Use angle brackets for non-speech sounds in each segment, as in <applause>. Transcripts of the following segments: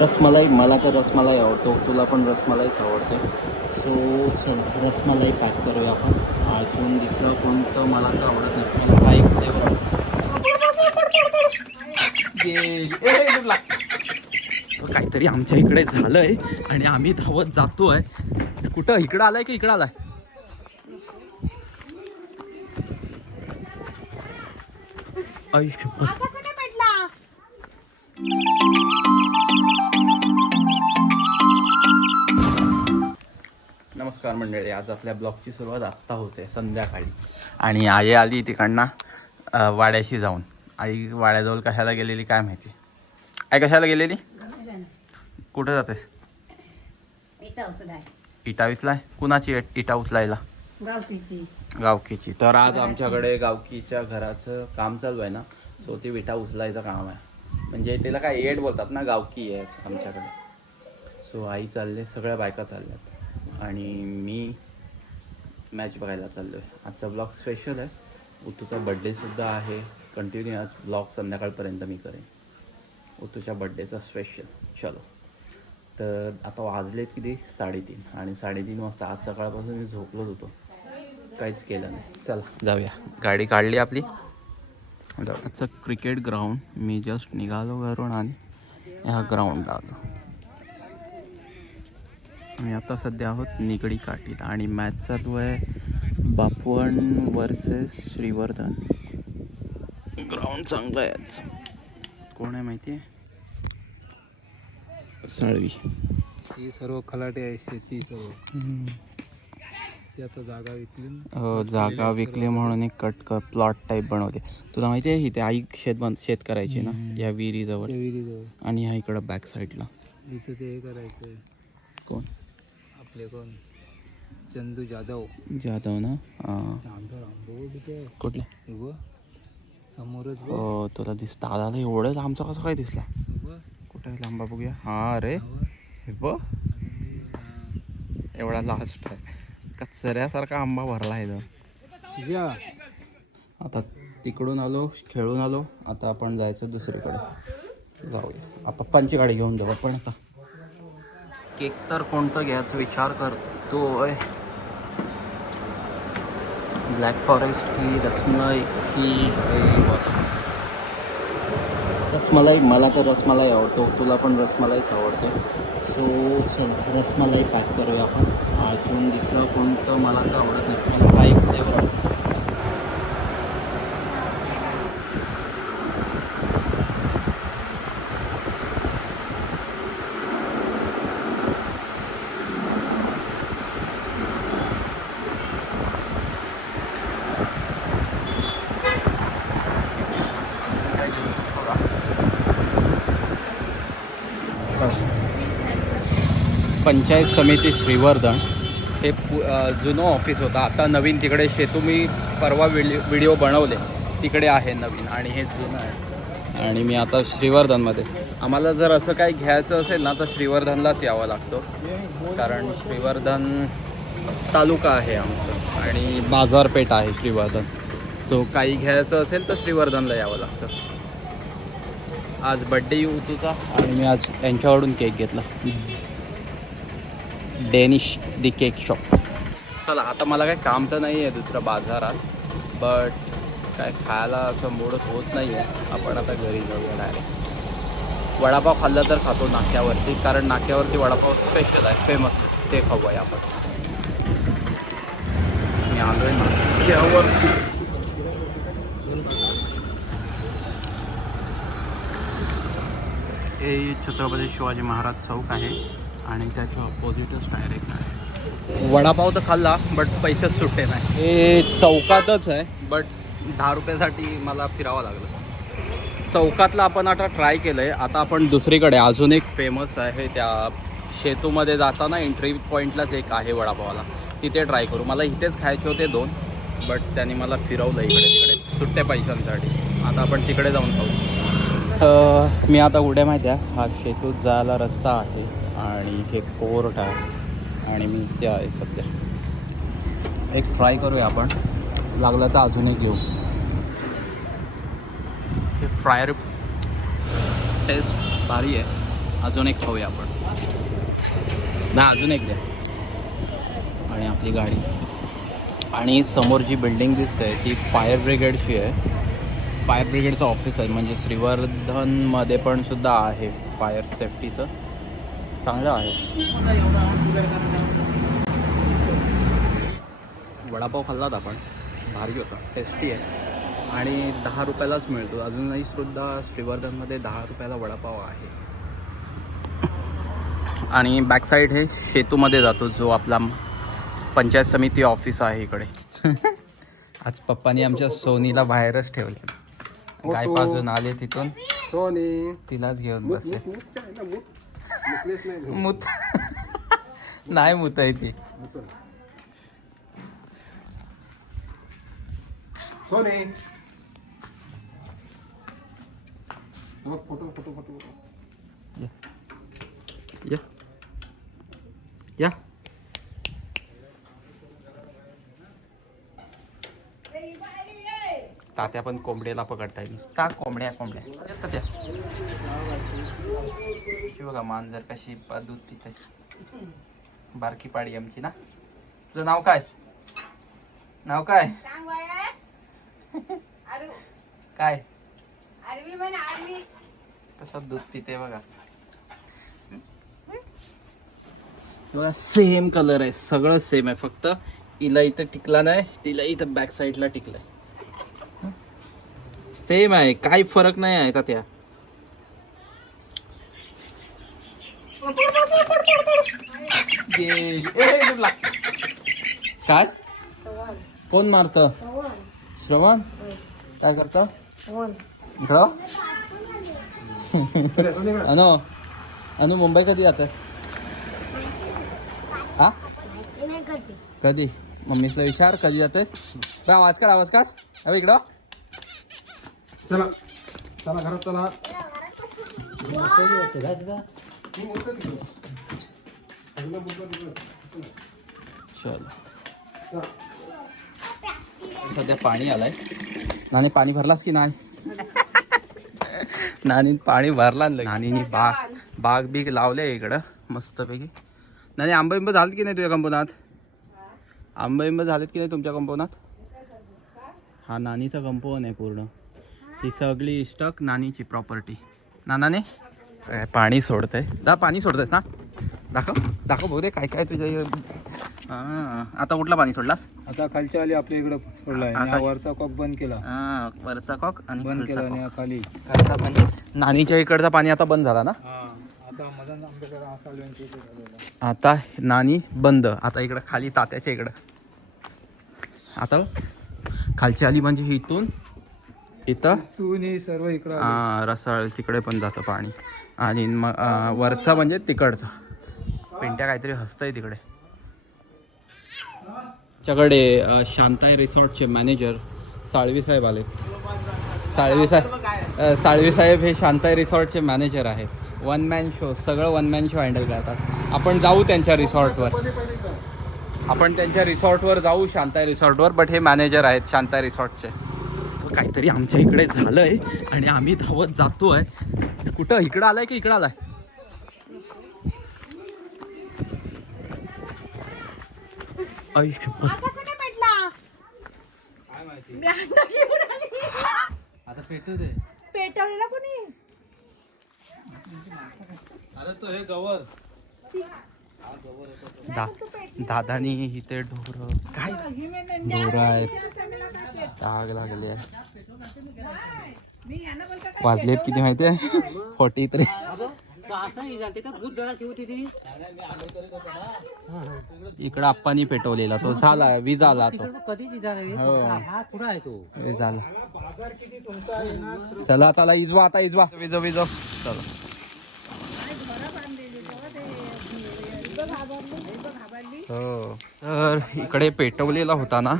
रसमलाई मला तर रसमलाई आवडतो. तुला पण रसमलाईच आवडते. सो चल रसमलाई पॅक करूया आपण. अजून दुसरं कोणतं मला तर आवडत नाही. मला एक फ्लेवर काहीतरी आमच्या इकडे झालंय आणि आम्ही धावत जातोय. कुठं? इकडं आलाय की इकडं आलाय? आई नमस्कार मंडळी आज आपल्या ब्लॉगची सुरुवात आत्ता होते संध्याकाळी. आणि आई आली तिकडनं वाड्याशी जाऊन. आई वाड्याजवळ कशाला गेलेली काय माहिती? आई कशाला गेलेली? कुठं जातेस इटा उचलाय कुणाची इटा उचलायला गावकीची. तर आज आमच्याकडे गावकीच्या घराचं काम चालू आहे ना सो ती विटा उचलायचं काम आहे. म्हणजे तिला काय एड बोलतात ना गावकी आहे आमच्याकडे. सो आई चालले सगळ्या बायका चालल्यात. आणि मी मॅच बघायला चाललो आहे आजचा ब्लॉग स्पेशल आहे. उतूचा बड्डेसुद्धा आहे. कंटिन्यू आज ब्लॉग संध्याकाळपर्यंत मी करेन. उतूच्या बड्डेचा स्पेशल चलो. तर आता वाजलेत किती? साडेतीन. आणि साडेतीन वाजता आज सकाळपासून मी झोपलोच होतो. काहीच केलं नाही. चला जाऊया. गाडी काढली आपली. जाऊ आजचं क्रिकेट ग्राउंड मी जस्ट निघालो घरून आणि ह्या ग्राउंडला आलो. मी आता सध्या आहोत निगडी काठीत आणि मॅच चालू आहे बापवण वर्सेस श्रीवर्धन. ग्राउंड चांगलं आहे आज. कोण आहे माहिती? आहे साळवी. ही सर्व खलाटे आहे शेती सर्व. ती आता जागा विकली ना. हो जागा विकली म्हणून एक कट प्लॉट टाईप बनवते. तुला माहिती आहे इथे आई शेत बंद शेत करायची ना या विहिरीजवळ. विहिरीजवळ. आणि ह्या इकडं बॅक साईडला इथं ते हे करायचं कोण? आपले कोण चंदू जाधव. जाधव ना? हां. तिथे. कुठले. समोरच बघ. हो तुला दिस दादाला एवढं लांबचा कसा काय दिसला? बघ. कुठे आहे लांबा बघूया हां अरे हा बघ. हे. एवढा लास्ट आहे. कचऱ्यासारखा आंबा भरला आहे इथं. आता तिकडून आलो खेळून आलो. आता आपण जायचं दुसरीकडे. जाऊया. आता पप्पांची गाडी घेऊन जाऊ आपण आता. केक तर कोणतं घ्यायचा विचार करतोय. ब्लॅक फॉरेस्ट की रसमलाई की रसमलाई मला तर रसमलाई आवडतो. तुला पण रसमलाईच आवडते. सो चल रसमलाई पॅक करूया आपण. अजून दुसरं कोणतं मला तर आवडत नाही. पण हा फ्लेवर पंचायत समिती श्रीवर्धन हे पु जुनं ऑफिस होतं. आता नवीन तिकडे शेतू मी परवा व्हिडिओ व्हिडिओ बनवले. तिकडे आहे नवीन आणि हे जुनं आहे. आणि मी आता श्रीवर्धनमध्ये. आम्हाला जर असं काही घ्यायचं असेल ना तर श्रीवर्धनलाच यावं लागतो. कारण श्रीवर्धन तालुका आहे आमचं आणि बाजारपेठ आहे श्रीवर्धन. सो काही घ्यायचं असेल तर श्रीवर्धनला यावं लागतं. आज बड्डे उतूचा आणि मी आज यांच्याकडून केक घेतला. डेनिश दी केक शॉप चला आता मला काही काम तर नाही आहे दुसरं बाजारात बट काय खायला असं मूड होत नाही आहे. आपण आता घरी जाऊया डायरेक्ट वडापाव खाल्ला तर खातो नाक्यावरती कारण नाक्यावरती वडापाव स्पेशल आहे फेमस ते खाऊया आपण. मी आलोय नाक्यावरती. हे छत्रपती शिवाजी महाराज चौक आहे. आणि त्याच्या ऑपोजिटच डायरेक्ट आहे. वडापाव तर खाल्ला बट पैसेच सुट्टे नाही. हे चौकातच आहे. बट दहा रुपयासाठी मला फिरावं लागलं. चौकातला आपण आता ट्राय केलं आहे आता आपण दुसरीकडे अजून एक फेमस आहे त्या शेतूमध्ये जाताना एंट्री पॉईंटलाच एक आहे वडापावाला. तिथे ट्राय करू. मला इथेच खायचे होते दोन बट त्यांनी मला फिरवलं इकडे तिकडे. सुट्ट्या पैशांसाठी. आता आपण तिकडे जाऊन खाऊ मी आता कुठे माहिती आहे हा शेतूत जायला रस्ता आहे. आणि हे कोर्ट आहे आणि मी इथे आहे सध्या. एक फ्राय करूया आपण. लागलं तर अजून एक घेऊ. हे फ्रायर टेस्ट भारी आहे. अजून एक खाऊया आपण. ना अजून एक द्या. आणि आपली गाडी. आणि समोर जी बिल्डिंग दिसते ती फायर ब्रिगेडची आहे. फायर ब्रिगेडचं ऑफिस आहे. म्हणजे श्रीवर्धनमध्ये पण सुद्धा आहे फायर सेफ्टीचं चांगलं आहे वडापाव खाल्लात आपण भारी होता टेस्टी आहे आणि दहा रुपयालाच मिळतो अजूनही सुद्धा श्रीवर्धनमध्ये दहा रुपयाला वडापाव आहे आणि बॅकसाईड हे शेतूमध्ये जातो जो आपला पंचायत समिती ऑफिस आहे इकडे आज पप्पानी आमच्या सोनीला बाहेरच ठेवले गाय पाजून आले तिथून सोनी तिलाच घेऊन बसले मूत नाही मुत आहे ती. सोनी. Photo photo photo. या. या. तात्या पण कोंबड्याला पकडताय नुसता. कोंबड्या कोंबड्या. येतात त्या. शी बघा मांजर कशी दूध पिते बारकी पाडी आमची ना. तुझं नाव काय? नाव काय? काय? कसं दूध पिते बघा. बघा सेम कलर आहे. सगळं सेम आहे. फक्त हिला इथं टिकला नाही तिला इथं बॅक साईडला टिकलंय. सेम आहे. काही फरक नाही आहे त्या काय? कोण मारत? श्रवण? काय करत? इकडं अनु अनु मुंबई कधी जात? हा? कधी. मम्मीसला विचार कधी जाते आवाज काढ आवाज काढ. इकडं चला. चला घरात चला. चल सध्या पाणी आलंय. नानी पाणी भरलास की नाही? <laughs> नानी पाणी भरला नानीनी बाग बाग बीग लावले इकडं मस्तपैकी. नानी आंबे बिंब झालेत की नाही तुझ्या कंपनात? आंबे बिंब झालेत की नाही तुमच्या कंपनात? हा नानीचा कंपाऊंड आहे पूर्ण. ही सगळी स्टक नानीची प्रॉपर्टी नानाने? काय पाणी सोडतंय. दा पाणी सोडतंयस ना? दाखव दाखव बघू दे काय काय तुझ्या हां आता कुठला पाणी सोडलास? आता खालच्या आली आपल्या इकडे हा आकाश. वरचा कॉक बंद केला. हां वरचा कॉक आणि बंद केला आणि खाली. खालचा पाणी. नानीच्या इकडचा पाणी आता बंद झाला ना? आता आता नानी बंद. आता इकडं खाली तात्याच्या इकडं. आता खालची आली म्हणजे इथून इथं? सर्व इकडं रसाळ तिकडे पण जातं पाणी. आणि मग वरचा म्हणजे तिकडचा. पिंट्या काहीतरी हसतंय तिकडे. च्याकडे अ, शांताई रिसॉर्टचे मॅनेजर साळवी साहेब आले. साळवी साहेब साळवी साहेब हे शांताई रिसॉर्टचे मॅनेजर आहेत. वन मॅन शो सगळं वन मॅन शो हँडल करतात. आपण जाऊ त्यांच्या रिसॉर्टवर. आपण त्यांच्या रिसॉर्टवर जाऊ शांताई रिसॉर्टवर बट हे मॅनेजर आहेत शांताई रिसॉर्टचे. काहीतरी आमच्या इकडे झालंय आणि आम्ही धावत जातोय. कुठं? इकडं आलाय की इकडं आलाय? आई शपथ. आता पेटू दे पेटवलेला कोणी? अरे तो हे गवर. दा दादानी इथे ढोर काय? ढोर आहेत. आग लागली आहे वाजलेत किती माहिती आहे? Forty three. इकडं आप्पानी पेटवलेला तो. झाला वीज आला तो. हो. वीज आला. चला चला इजवा आता इजवा. विजव विजव चला. हो तर इकडे पेटवलेला होता ना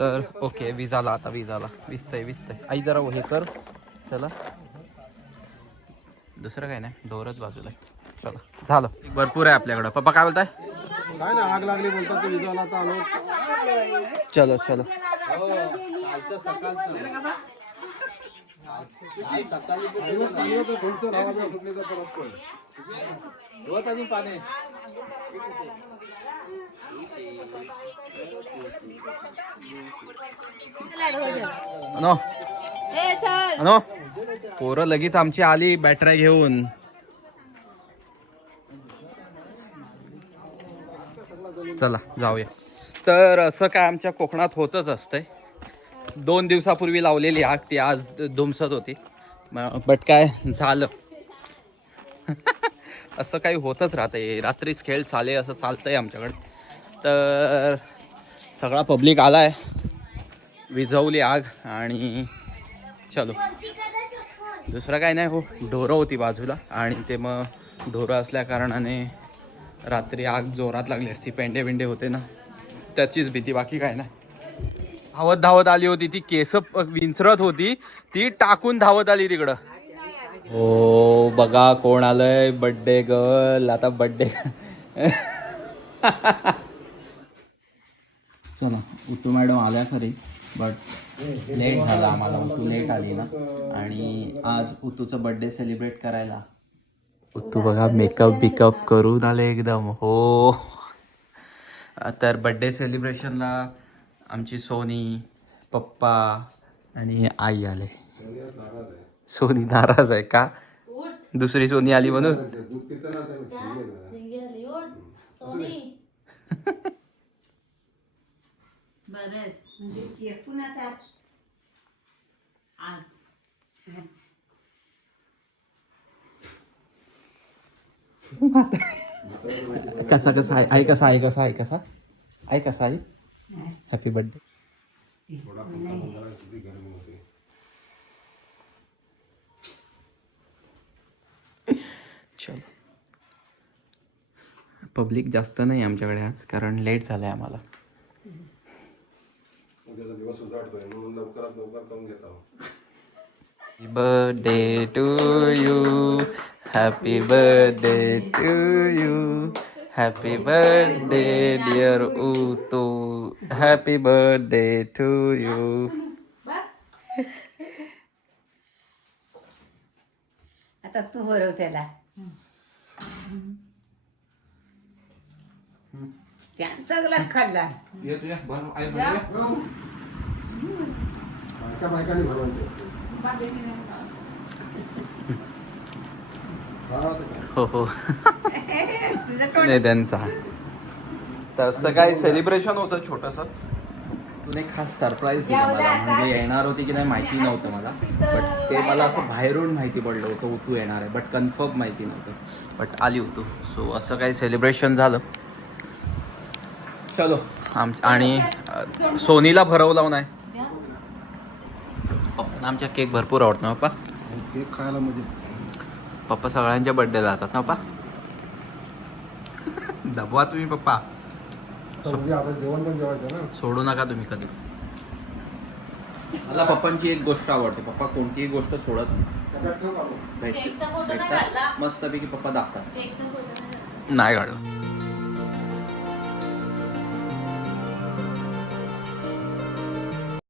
तर ओके वीज आला आता वीज आला विजतंय विजतंय. आई जरा हे कर. चला. दुसरं काय नाही डोरच बाजूला आहे. चला. झालं. भरपूर आहे आपल्याकडं. पप्पा काय बोलताय? काय ना आग लागली बोलतात ते विजवाला आता आलो. चलो चलो. अनो. अनो पोरं लगेच आमची आली बॅटऱ्या घेऊन. चला जाऊया. तर असं काय आमच्या कोकणात होतच असतंय. दोन दिवसापूर्वी लावलेली आग ती आज धुमसत होती. बट काय झालं? <laughs> असं काही होतच राहतंय. रात्रीच खेळ चाले असं चालतंय आमच्याकडे. तर सगळा पब्लिक आला आहे विझवली आग आणि चलो. दुसरं काय नाही हो ढोरं होती बाजूला आणि ते मग ढोरं असल्या कारणाने रात्री आग जोरात लागली असती पेंडे बिंडे होते ना. त्याचीच भीती बाकी काय नाही. धावत धावत आली होती ती केस विंचरत होती ती टाकून धावत आली तिकडं. हो बघा कोण आलंय बड्डे गर्ल आता बड्डे <laughs> चला उतू मॅडम आल्या खरी बट लेट झाला आम्हाला उतू लेट आली ना. आणि आज उतूचा बर्थडे सेलिब्रेट करायला. उतू बघा मेकअप बिकअप करून आले एकदम हो. तर बड्डे सेलिब्रेशनला आमची सोनी पप्पा आणि आई आले. सोनी नाराज आहे का? दुसरी सोनी आली म्हणून? कसा कसा आहे आई कसा आहे कसा आहे कसा? आई कसा आहे हॅपी बर्थडे चलो. पब्लिक जास्त नाही आमच्याकडे आज कारण लेट झालं आहे आम्हाला. Happy birthday to you. Happy birthday to you. Happy birthday, dear Utu. Happy birthday to you. आता तू बरव त्याला त्यांचा ग्लास खाल्ला हो हो. नाही त्यांचा. तर असं काय सेलिब्रेशन होतं छोटंसं. एक खास सरप्राईज दिला मला. म्हणजे येणार होती की नाही माहिती नव्हतं मला. बट ते मला असं बाहेरून माहिती पडलं होतं तू येणार आहे. बट कन्फर्म माहिती नव्हतं. बट आली होतो. सो असं काही सेलिब्रेशन झालं. चलो. आम आणि सोनीला भरवला नाही. आमच्या केक भरपूर आवडतो ना पप्पा केक खायला म्हणजे? पप्पा सगळ्यांच्या बर्थडे जातात ना पप्पा <laughs> दबवा तुम्ही पप्पा. म्हणजे आता जेवण पण जेवायचं ना? सोडू नका तुम्ही कधी. मला पप्पांची एक गोष्ट आवडते. पप्पा कोणतीही गोष्ट सोडत नाही. भेटतात. मस्तपैकी पप्पा दाखतात नाही काढलं